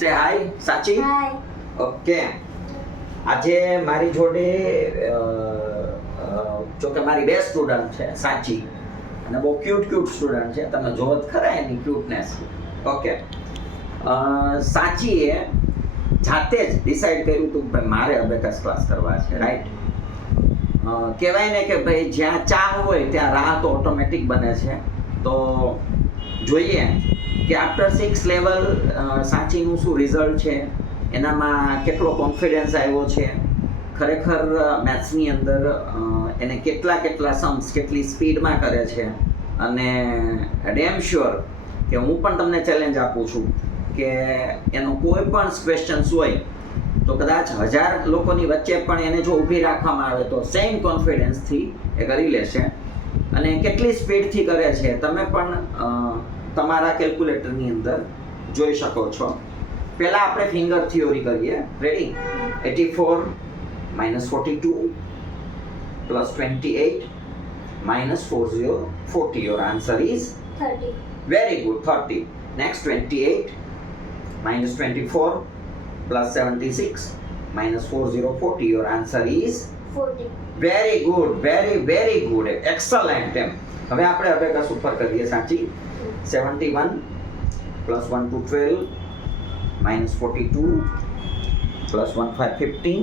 સે હાય સાચી. હાય. ઓકે, આજે મારી જોડે જો કે મારી બે સ્ટુડન્ટ છે સાચી અને બહુ ક્યુટ સ્ટુડન્ટ છે. તમે જોવો જ ખરા એની ક્યુટનેસ. ઓકે, સાચીએ જાતે જ ડિસાઈડ કર્યું હતું કે મારે અબેકસ ક્લાસ કરવા છે, રાઈટ? કહેવાય ને કે ભાઈ જ્યાં ચાહ હોય ત્યાં રાહ તો ઓટોમેટિક બને છે. તો જોઈએ કે આફ્ટર 6 લેવલ સાચીનું શું રિઝલ્ટ છે, એનામાં કેટલો કોન્ફિડન્સ આવ્યો છે, ખરેખર મેથ્સની અંદર એને કેટલા સમ્સ કેટલી સ્પીડમાં કરે છે. અને ડેમ શ્યોર કે હું પણ તમને ચેલેન્જ આપું છું કે એનો કોઈ પણ ક્વેશ્ચન્સ હોય તો કદાચ 1000 લોકોની વચ્ચે પણ એને જો ઊભી રાખવામાં આવે તો સેમ કોન્ફિડન્સથી એ કરી લેશે. અને કેટલી સ્પીડથી કરે છે તમે પણ તમારા કેલ્ક્યુલેટરની અંદર જોઈ શકો છો. પહેલા આપણે ફિંગર થિયોરી કરીએ. Ready? 84 - 42 + 28 - 40. Your answer is 30. very good, 30. Next, 28 - 24 + 76 - 40. Your answer is 40. very good, very good, excellent. એમ હવે આપણે અબેકસ ઉપર કરીએ સાચી. 71 + 1 to 12 - 42 + 1 5 15.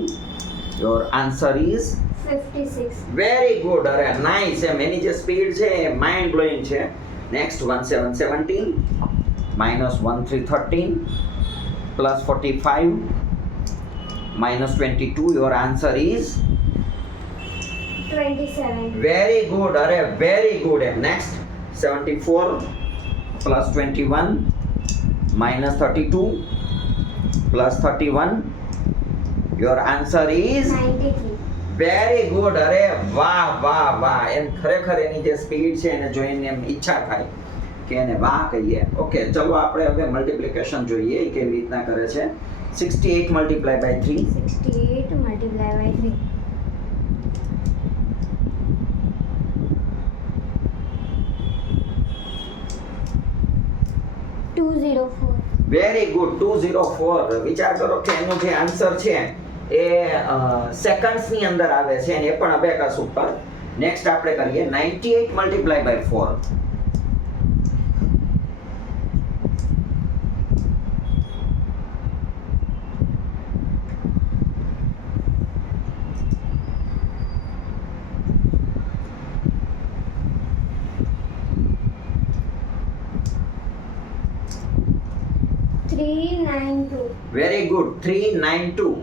Your answer is 56. very good. અરે નાઇસ. એમ એની જે સ્પીડ છે એ માઇન્ડ બ્લોઈંગ છે. Next 17 17 - 13 13 + 45 - 22. Your answer is 27. very good. અરે very good. Next 74 + 21 - 32 + 31. Your answer is 93. very good. અરે વાહ. એમ ખરેખર એની જે સ્પીડ છે એને જોઈને એમ ઈચ્છા થાય કે એને વાહ કહીએ. ઓકે, ચલો આપણે હવે મલ્ટીપ્લિકેશન જોઈએ એ કેવી રીતના કરે છે. 68 × 3 68 × 3. 204. Very good. 204. વિચાર કરો કે એનો જે આન્સર છે એ સેકન્ડ્સ ની અંદર આવે છે અને એ પણ અબેકસ ઉપર. નેક્સ્ટ આપણે કરીએ 98 × 4. 392. Very good. 392.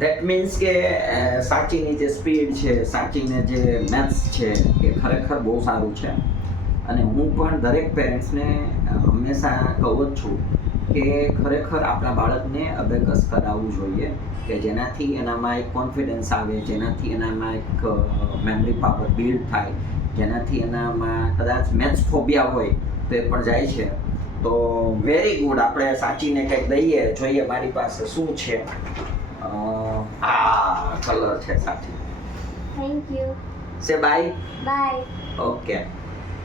ધેટ મીન્સ કે સાચીની જે સ્પીડ છે, સાચીને જે મેથ્સ છે એ ખરેખર બહુ સારું છે. અને હું પણ દરેક પેરેન્ટ્સને હંમેશા કહું જ છું કે ખરેખર આપણા બાળકને અબેકસ કરાવવું જોઈએ કે જેનાથી એનામાં એક કોન્ફિડન્સ આવે, જેનાથી એનામાં એક મેમરી પાવર બિલ્ડ થાય, જેનાથી એનામાં કદાચ મેથ્સ ફોબિયા હોય તો એ પણ જાય છે. તો વેરી ગુડ. આપણે સાચીને કંઈક દઈએ, જોઈએ મારી પાસે શું છે. આ કલર છે સાચી. Thank you. સે બાય. Bye. ઓકે.